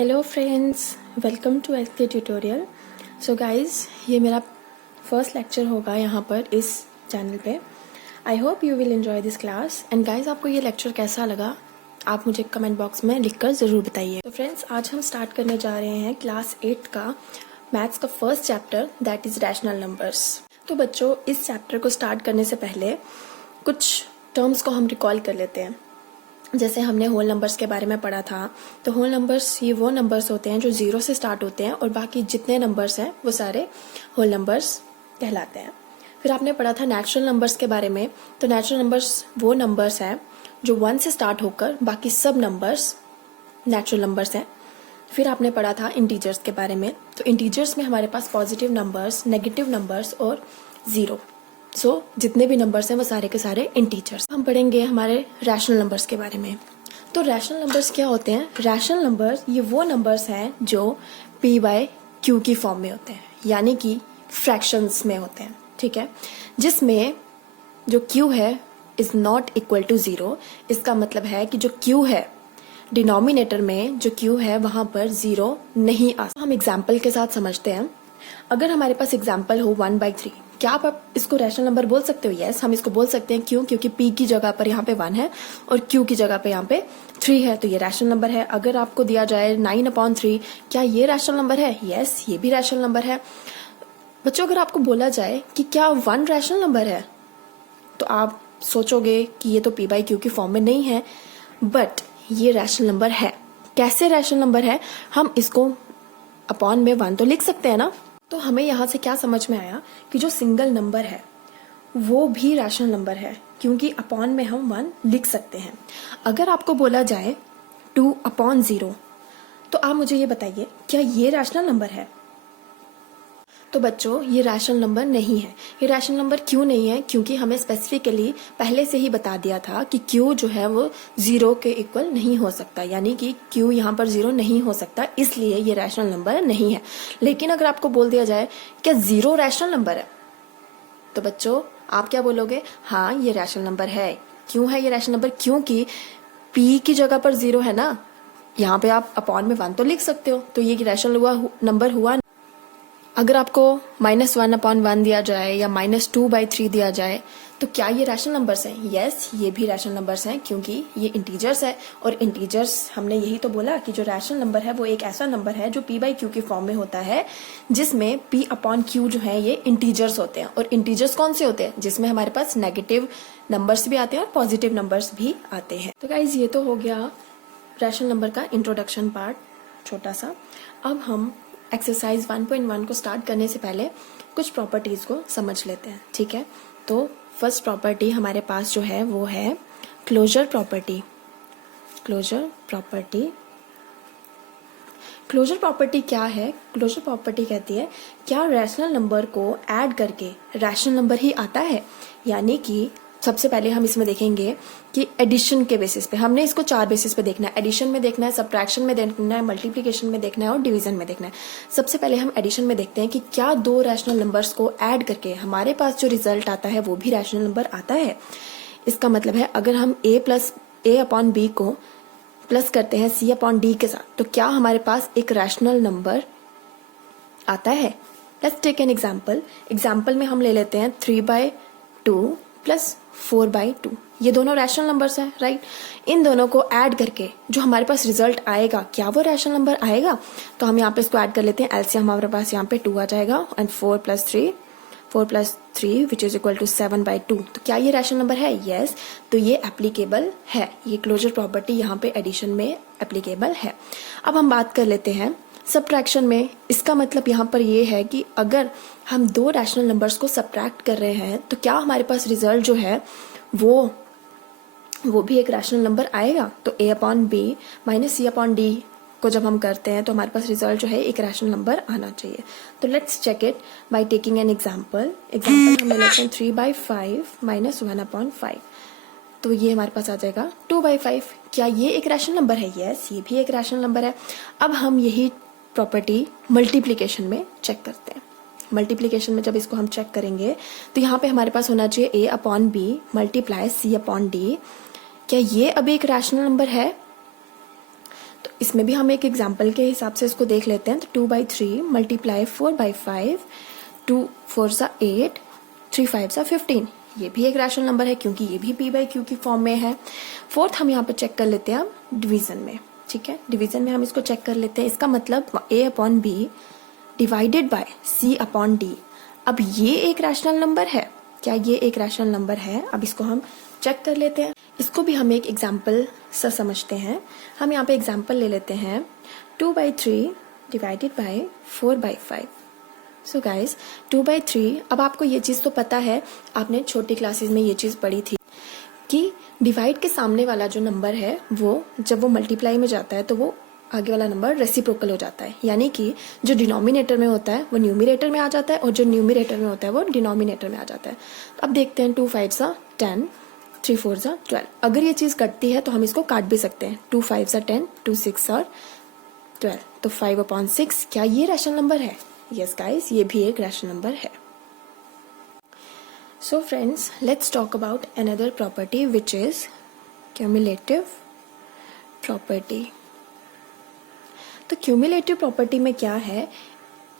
Hello friends, welcome to SK tutorial. So guys, ये मेरा first lecture होगा यहाँ पर इस चैनल पे। I hope you will enjoy this class. And guys, आपको ये लेक्चर कैसा लगा आप मुझे कमेंट बॉक्स में लिखकर ज़रूर बताइए। तो फ्रेंड्स, आज हम स्टार्ट करने जा रहे हैं क्लास 8 का मैथ्स का first chapter, that is rational numbers. तो बच्चों, इस चैप्टर को स्टार्ट करने से पहले कुछ टर्म्स को हम रिकॉल कर लेते हैं। जैसे हमने होल नंबर्स के बारे में पढ़ा था, तो होल नंबर्स ये वो नंबर्स होते हैं जो जीरो से स्टार्ट होते हैं और बाकी जितने नंबर्स हैं वो सारे होल नंबर्स कहलाते हैं। फिर आपने पढ़ा था नेचुरल नंबर्स के बारे में। तो नेचुरल नंबर्स वो नंबर्स हैं जो 1 से स्टार्ट होकर बाकी सब नंबर्स नेचुरल नंबर्स हैं। फिर आपने पढ़ा था इंटीजर्स के बारे में। तो इंटीजर्स में हमारे पास पॉजिटिव नंबर्स, नेगेटिव नंबर्स और ज़ीरो। जितने भी नंबर्स हैं वो सारे के सारे इंटीजर्स। हम पढ़ेंगे हमारे रैशनल नंबर्स के बारे में। तो रैशनल नंबर्स क्या होते हैं? रैशनल नंबर्स ये वो नंबर्स हैं जो p बाय क्यू की फॉर्म में होते हैं, यानी कि फ्रैक्शंस में होते हैं, ठीक है, जिसमें जो q है is not equal to zero. इसका मतलब है कि जो q है डिनोमिनेटर में, जो q है वहां पर ज़ीरो नहीं आ। हम एग्जाम्पल के साथ समझते हैं। अगर हमारे पास एग्जाम्पल हो 1/3, क्या आप इसको रैशनल नंबर बोल सकते हो? यस, हम इसको बोल सकते हैं। क्यों? क्योंकि p की जगह पर यहाँ पे 1 है और q की जगह पे यहाँ पे 3 है, तो ये रैशनल नंबर है। अगर आपको दिया जाए 9/3, क्या ये रैशनल नंबर है? यस, ये भी रैशनल नंबर है। बच्चों, अगर आपको बोला जाए कि क्या 1 रैशनल नंबर है, तो आप सोचोगे कि ये तो p बाई क्यू की फॉर्म में नहीं है, बट ये रैशनल नंबर है। कैसे रैशनल नंबर है? हम इसको अपॉन में 1 तो लिख सकते हैं ना। तो हमें यहाँ से क्या समझ में आया कि जो सिंगल नंबर है वो भी रैशनल नंबर है, क्योंकि अपॉन में हम 1 लिख सकते हैं। अगर आपको बोला जाए 2/0, तो आप मुझे ये बताइए, क्या ये रैशनल नंबर है? तो बच्चों, ये रैशनल नंबर नहीं है। ये रैशनल नंबर क्यों नहीं है? क्योंकि हमें स्पेसिफिकली पहले से ही बता दिया था कि q जो है वो 0 के इक्वल नहीं हो सकता, यानी कि q यहाँ पर 0 नहीं हो सकता, इसलिए ये रैशनल नंबर नहीं है। लेकिन अगर आपको बोल दिया जाए क्या 0 रैशनल नंबर है, तो बच्चों आप क्या बोलोगे? हाँ, ये रैशनल नंबर है। क्यों है ये रैशनल नंबर? क्योंकि p की जगह पर 0 है ना, यहाँ पे आप अपॉन में 1 तो लिख सकते हो, तो ये रैशनल नंबर हुआ। अगर आपको -1/1 दिया जाए या -2/3 दिया जाए, तो क्या ये रैशनल नंबर्स हैं? यस, ये भी रैशनल नंबर्स हैं, क्योंकि ये इंटीजर्स है। और इंटीजर्स, हमने यही तो बोला कि जो रैशनल नंबर है वो एक ऐसा नंबर है जो p बाई क्यू की फॉर्म में होता है, जिसमें p/q जो है ये इंटीजर्स होते हैं। और इंटीजर्स कौन से होते हैं? जिसमें हमारे पास नेगेटिव नंबर्स भी आते हैं और पॉजिटिव नंबर्स भी आते हैं। तो गाइज, ये तो हो गया रैशनल नंबर का इंट्रोडक्शन पार्ट, छोटा सा। अब हम एक्सरसाइज 1.1 को स्टार्ट करने से पहले कुछ प्रॉपर्टीज को समझ लेते हैं, ठीक है। तो फर्स्ट प्रॉपर्टी हमारे पास जो है वो है closure property. Closure property, closure property क्या है? क्लोजर प्रॉपर्टी कहती है क्या रैशनल नंबर को ऐड करके रैशनल नंबर ही आता है। यानी कि सबसे पहले हम इसमें देखेंगे कि एडिशन के बेसिस पे, हमने इसको 4 बेसिस पे देखना है। एडिशन में देखना है, सब्ट्रैक्शन में देखना है, मल्टीप्लिकेशन में देखना है और डिवीजन में देखना है। सबसे पहले हम एडिशन में देखते हैं कि क्या 2 रैशनल नंबर्स को ऐड करके हमारे पास जो रिजल्ट आता है वो भी रैशनल नंबर आता है। इसका मतलब है अगर हम a/b को प्लस करते हैं c/d के साथ, तो क्या हमारे पास एक रैशनल नंबर आता है। Let's take an example. Example में हम ले लेते हैं 3/2 प्लस 4/2। ये दोनों रैशनल नंबर्स हैं, राइट। इन दोनों को ऐड करके जो हमारे पास रिजल्ट आएगा, क्या वो रैशनल नंबर आएगा? तो हम यहाँ पे इसको ऐड कर लेते हैं। एलसीएम हमारे पास यहाँ पे 2 आ जाएगा and 4 + 3 which is equal to 7/2। तो क्या ये रैशनल नंबर है? यस, तो ये एप्लीकेबल है। ये क्लोजर प्रॉपर्टी यहाँ पे एडिशन में एप्लीकेबल है। अब हम बात कर लेते हैं सब्ट्रैक्शन में। इसका मतलब यहाँ पर ये है कि अगर हम 2 रैशनल नंबर्स को सब्ट्रैक्ट कर रहे हैं, तो क्या हमारे पास रिजल्ट जो है वो भी एक रैशनल नंबर आएगा। तो a/b - c/d को जब हम करते हैं तो हमारे पास रिजल्ट जो है एक रैशनल नंबर आना चाहिए। तो let's check it by taking an example. Example हम लेते हैं 3/5 - 1/5। तो ये हमारे पास आ जाएगा 2/5। क्या ये एक रैशनल नंबर है? यस, ये भी एक रैशनल नंबर है। अब हम यही प्रॉपर्टी मल्टीप्लिकेशन में चेक करते हैं। मल्टीप्लिकेशन में जब इसको हम चेक करेंगे तो यहाँ पे हमारे पास होना चाहिए a/b मल्टीप्लाई c/d। क्या ये अब एक रैशनल नंबर है? तो इसमें भी हम एक एग्जाम्पल के हिसाब से इसको देख लेते हैं। तो 2/3 मल्टीप्लाई 4/5, 2 4 8, 3 5 15। ये भी एक रैशनल नंबर है क्योंकि ये भी p/q की फॉर्म में है। फोर्थ हम यहाँ पे चेक कर लेते हैं हम डिवीजन में, ठीक है। डिवीजन में हम इसको चेक कर लेते हैं। इसका मतलब a/b डिवाइडेड बाय c/d। अब ये एक रैशनल नंबर है, क्या ये एक रैशनल नंबर है? अब इसको हम चेक कर लेते हैं। इसको भी हम एक एग्जाम्पल से समझते हैं। हम यहाँ पे एग्जाम्पल ले लेते हैं 2/3 डिवाइडेड बाय 4/5। सो गाइज 2/3, अब आपको ये चीज़ तो पता है, आपने छोटी क्लासेस में ये चीज़ पढ़ी थी कि डिवाइड के सामने वाला जो नंबर है वो जब वो मल्टीप्लाई में जाता है तो वो आगे वाला नंबर रेसिप्रोकल हो जाता है, यानी कि जो डिनोमिनेटर में होता है वो न्यूमिनेटर में आ जाता है और जो न्यूमिनेटर में होता है वो डिनोमिनेटर में आ जाता है। अब देखते हैं 2 5 10, 3 4 12। अगर ये चीज़ कटती है तो हम इसको काट भी सकते हैं। 2 5 10, 2 6 12, तो 5/6 क्या ये रैशनल नंबर है? यस गाइस, ये भी एक रैशनल नंबर है। So friends, let's talk about another property which is cumulative property. तो क्यूमुलेटिव प्रॉपर्टी में क्या है,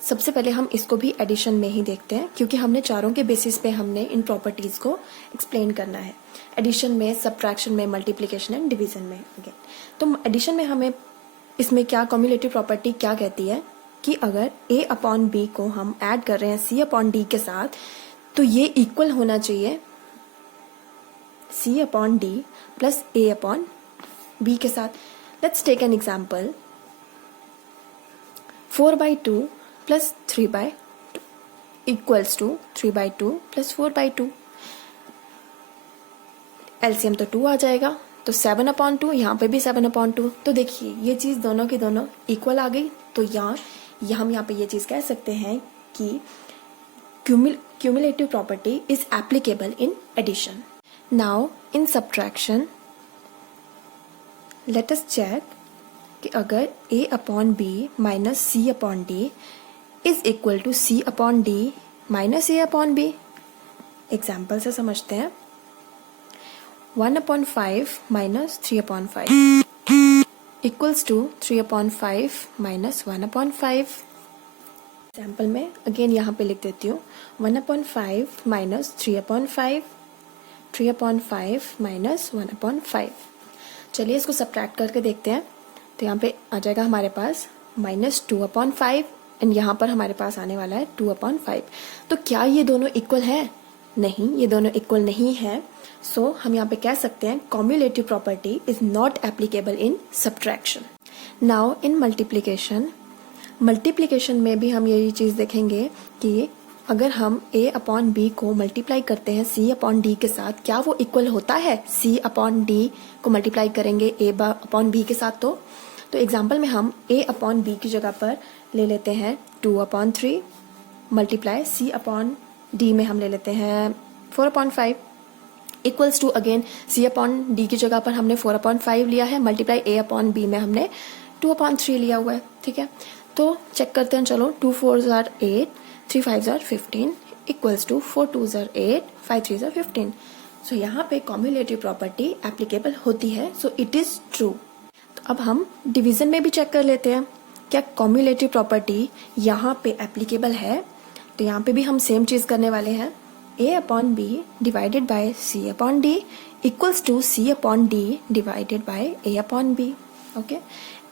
सबसे पहले हम इसको भी एडिशन में ही देखते हैं क्योंकि हमने चारों के बेसिस पे हमने इन प्रॉपर्टीज को एक्सप्लेन करना है। एडिशन में, सब्ट्रैक्शन में, मल्टीप्लिकेशन एंड डिवीजन में अगेन। तो एडिशन में हमें इसमें क्या क्यूमुलेटिव प्रॉपर्टी क्या कहती है कि अगर a/b को हम ऐड कर रहे हैं c/d के साथ तो ये इक्वल होना चाहिए c/d प्लस a/b के साथ। Let's take an example 4/2 plus 3/2 equals to 3/2 plus 4/2। LCM तो 2 आ जाएगा, तो 7/2, यहाँ पे भी 7/2। तो देखिए ये चीज़ दोनों की दोनों इक्वल आ गई। तो हम यहाँ पे ये चीज़ कह सकते हैं कि cumulative property is applicable in addition. Now in subtraction let us check कि अगर a/b minus c/d is equal to c/d minus a/b। Example से समझते हैं। 1/5 minus 3/5 equals to 3/5 minus 1/5। Example में अगेन यहाँ पे लिख देती हूँ 1/5 माइनस 3/5, 3/5 माइनस 1/5। चलिए इसको सब्ट्रैक्ट करके देखते हैं। तो यहाँ पे आ जाएगा हमारे पास माइनस 2/5 एंड यहाँ पर हमारे पास आने वाला है 2/5। तो क्या ये दोनों इक्वल है? नहीं, ये दोनों इक्वल नहीं है। सो हम यहाँ पे कह सकते हैं cumulative property is not applicable in subtraction. Now in multiplication में भी हम यही चीज़ देखेंगे कि अगर हम a/b को मल्टीप्लाई करते हैं c/d के साथ, क्या वो इक्वल होता है? c/d को मल्टीप्लाई करेंगे a/b के साथ तो एग्जाम्पल में हम a/b की जगह पर ले लेते हैं 2/3 मल्टीप्लाई c/d में हम ले लेते हैं 4/5 इक्वल्स टू अगेन c/d की जगह पर हमने 4/5 लिया है, मल्टीप्लाई a/b में हमने 2/3 लिया हुआ है, ठीक है। तो चेक करते हैं, चलो 2 4 8, 3 5 15 इक्वल्स टू 4 2 8, 5 3 15। सो यहाँ पे क्यूमुलेटिव प्रॉपर्टी एप्लीकेबल होती है, सो इट इज ट्रू। तो अब हम डिवीजन में भी चेक कर लेते हैं क्या क्यूमुलेटिव प्रॉपर्टी यहाँ पे एप्लीकेबल है। तो यहाँ पे भी हम सेम चीज़ करने वाले हैं। a/b divided by c/d equals to c/d divided by a/b। Okay,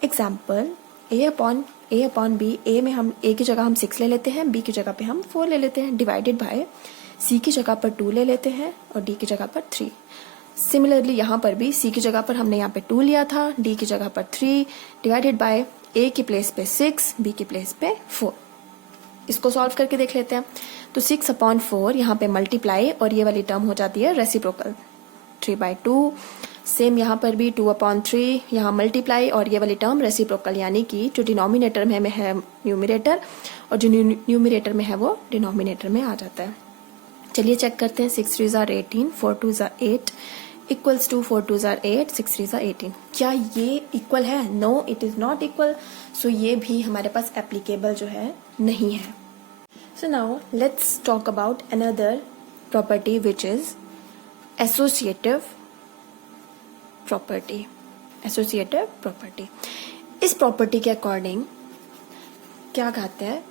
example a/b, a में हम a की जगह हम 6 ले लेते हैं, b की जगह पे हम 4 ले लेते हैं, डिवाइडेड बाय c की जगह पर 2 ले लेते हैं और d की जगह पर 3। सिमिलरली यहाँ पर भी c की जगह पर हमने यहाँ पे 2 लिया था, d की जगह पर 3, डिवाइडेड बाय a की प्लेस पे 6, b की प्लेस पे 4। इसको सॉल्व करके देख लेते हैं। तो 6/4 यहाँ पे मल्टीप्लाई और ये वाली टर्म हो जाती है रेसिप्रोकल 3/2। सेम यहाँ पर भी 2/3 यहाँ मल्टीप्लाई और ये वाली टर्म रेसिप्रोकल, यानी कि जो डिनोमिनेटर में है न्यूमिनेटर और जो न्यूमिनेटर में है वो डिनोमिनेटर में आ जाता है। चलिए चेक करते हैं। 6 3 18, 4 2 8 इक्वल्स टू 4 2 8, 6 3 18। क्या ये इक्वल है? No, it is not equal. So ये भी हमारे पास एप्लीकेबल जो है नहीं है। So now let's talk about another property which is associative property. Associative property इस प्रॉपर्टी के अकॉर्डिंग क्या कहते हैं,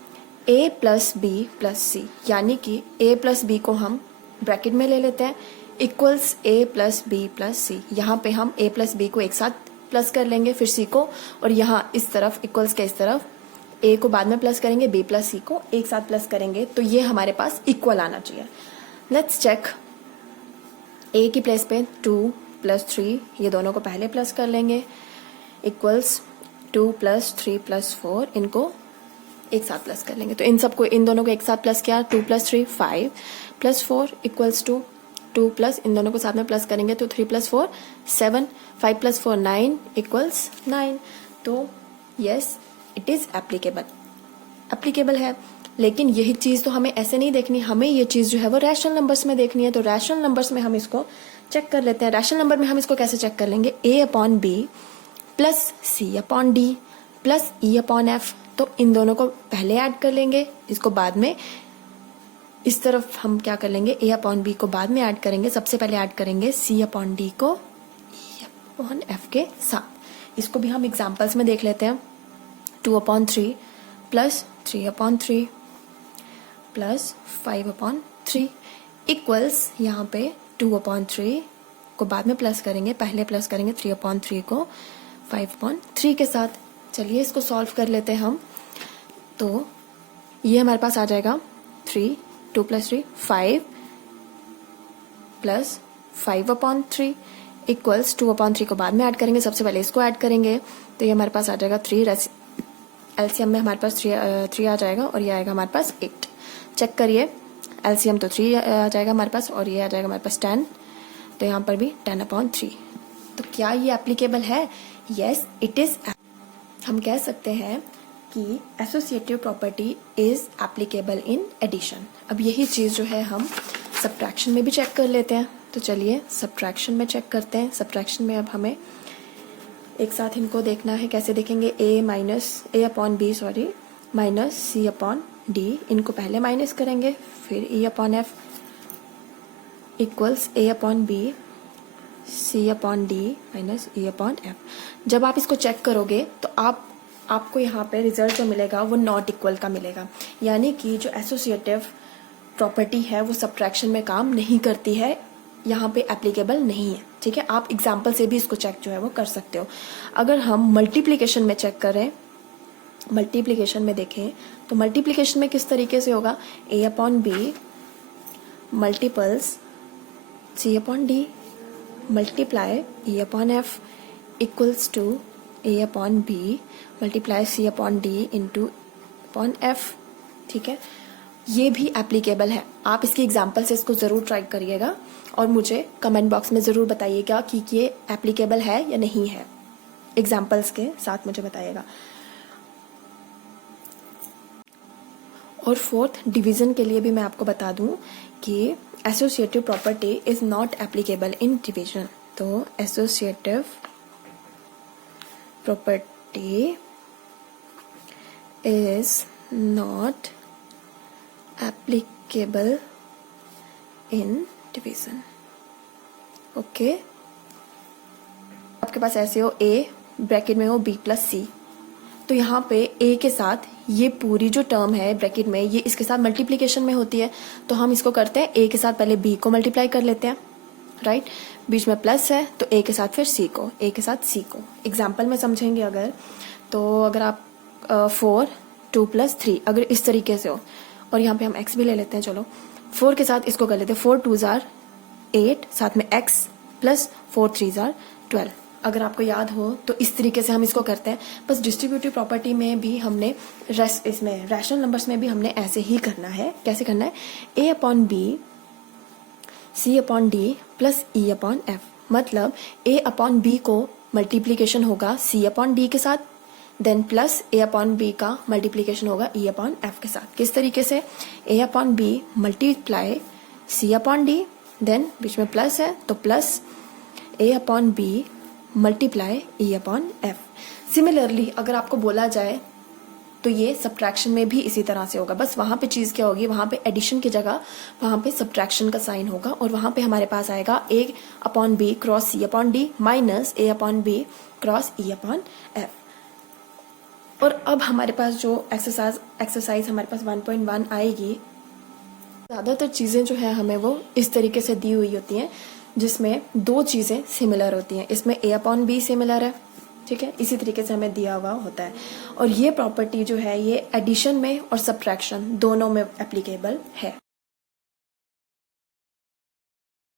a plus B plus C, यानी कि a प्लस बी को हम ब्रैकेट में ले लेते हैं equals a plus B plus C. यहाँ पे हम a प्लस बी को एक साथ प्लस कर लेंगे, फिर c को, और यहाँ इस तरफ इक्वल्स के इस तरफ a को बाद में प्लस करेंगे, b प्लस सी को एक साथ प्लस करेंगे, तो ये हमारे पास इक्वल आना चाहिए। Let's check. a की प्लेस पे 2 प्लस 3, ये दोनों को पहले प्लस कर लेंगे, इक्वल्स 2 प्लस 3 प्लस 4, इनको एक साथ प्लस कर लेंगे। तो इन दोनों को एक साथ प्लस किया, 2 plus 3 5 plus 4 equals to 2 plus, इन दोनों को साथ में प्लस करेंगे तो 3 प्लस 4 7, 5 प्लस 4 9 इक्वल्स 9। तो यस, इट इज एप्लीकेबल है। लेकिन यही चीज़ तो हमें ऐसे नहीं देखनी, हमें ये चीज़ जो है वो रैशनल नंबर्स में देखनी है। तो रैशनल नंबर्स में हम इसको चेक कर लेते हैं। रैशनल नंबर में हम इसको कैसे चेक कर लेंगे, a upon B plus C upon D plus E upon F. तो इन दोनों को पहले ऐड कर लेंगे, इसको बाद में, इस तरफ हम क्या कर लेंगे, a अपॉन बी को बाद में ऐड करेंगे, सबसे पहले ऐड करेंगे c अपॉन डी को e अपॉन एफ के साथ। इसको भी हम एग्जाम्पल्स में देख लेते हैं। 2 upon 3 plus 3 upon 3 plus 5 upon 3 equals, यहाँ पे 2 अपॉन 3 को बाद में प्लस करेंगे, पहले प्लस करेंगे 3 अपॉन 3 को 5 अपॉन 3 के साथ। चलिए इसको सॉल्व कर लेते हैं हम। तो ये हमारे पास आ जाएगा 3, 2 plus 3 5 plus 5 upon 3 equals 2 upon 3 को बाद में ऐड करेंगे, सबसे पहले इसको ऐड करेंगे, तो ये हमारे पास आ जाएगा 3, एलसीएम में हमारे पास 3 आ जाएगा, और ये आएगा हमारे पास 8। चेक करिए, एलसीएम तो 3 आ जाएगा हमारे पास, और ये आ जाएगा हमारे पास 10, तो यहाँ पर भी 10 अपॉन 3। तो क्या ये एप्लीकेबल है? Yes, it is. हम कह सकते हैं कि associative property is applicable in addition. अब यही चीज़ जो है हम सब्ट्रैक्शन में भी चेक कर लेते हैं। तो चलिए सब्ट्रैक्शन में चेक करते हैं। सब्ट्रैक्शन में अब हमें एक साथ इनको देखना है। कैसे देखेंगे, a upon B minus c upon D, इनको पहले माइनस करेंगे, फिर e upon F equals a upon B c upon D minus e upon F. जब आप इसको चेक करोगे तो आपको यहाँ पे रिजल्ट जो मिलेगा वो नॉट इक्वल का मिलेगा, यानी कि जो एसोसिएटिव प्रॉपर्टी है वो सब्ट्रैक्शन में काम नहीं करती है, यहाँ पे एप्लीकेबल नहीं है। ठीक है, आप एग्जाम्पल से भी इसको चेक जो है वो कर सकते हो। अगर हम मल्टीप्लिकेशन में चेक करें, मल्टीप्लिकेशन में देखें, तो मल्टीप्लिकेशन में किस तरीके से होगा, a upon B multiples c upon D multiply e upon F equals to a upon B multiply c upon D into upon F. ठीक है, ये भी एप्लीकेबल है। आप इसकी एग्जाम्पल से इसको ज़रूर ट्राई करिएगा और मुझे कमेंट बॉक्स में ज़रूर बताइएगा कि ये एप्लीकेबल है या नहीं है। एग्जाम्पल्स के साथ मुझे बताइएगा। और फोर्थ डिवीज़न के लिए भी मैं आपको बता दूं कि associative property is not applicable in division. तो associative property is not applicable in division. Okay, आपके पास ऐसे हो a ब्रैकेट में हो b प्लस सी, तो यहाँ पे a के साथ ये पूरी जो टर्म है ब्रैकेट में, ये इसके साथ मल्टीप्लिकेशन में होती है। तो हम इसको करते हैं, a के साथ पहले b को मल्टीप्लाई कर लेते हैं, राइट। बीच में प्लस है तो a के साथ फिर c को, a के साथ c को। एग्जाम्पल में समझेंगे अगर, तो अगर आप 4 2 प्लस 3 अगर इस तरीके से हो, और यहाँ पे हम x भी ले लेते हैं। चलो 4 के साथ इसको कर लेते हैं, 4 2 जार 8, साथ में x प्लस 4 3 जार 12। अगर आपको याद हो तो इस तरीके से हम इसको करते हैं। बस डिस्ट्रीब्यूटिव प्रॉपर्टी में भी हमने इसमें रैशनल नंबर्स में भी हमने ऐसे ही करना है। कैसे करना है, a upon B c upon D plus e upon F. मतलब a अपॉन बी को मल्टीप्लीकेशन होगा c अपॉन डी के साथ, then plus a upon B का मल्टीप्लीकेशन होगा e अपॉन एफ के साथ। किस तरीके से, a upon B multiply c upon D, then बीच में प्लस है तो plus a upon B multiply e upon F. Similarly अगर आपको बोला जाए तो ये सब्ट्रैक्शन में भी इसी तरह से होगा। बस वहाँ पे चीज़ क्या होगी, वहाँ पे एडिशन की जगह वहाँ पे सब्ट्रैक्शन का साइन होगा, और वहाँ पे हमारे पास आएगा a upon B cross c upon D minus a upon B cross e upon F. और अब हमारे पास जो एक्सरसाइज हमारे पास 1.1 आएगी, ज़्यादातर चीज़ें जो है हमें वो इस तरीके से दी हुई होती हैं जिसमें दो चीज़ें सिमिलर होती हैं। इसमें a/b सिमिलर है, ठीक है, इसी तरीके से हमें दिया हुआ होता है। और ये प्रॉपर्टी जो है ये एडिशन में और सब्ट्रैक्शन दोनों में एप्लीकेबल है।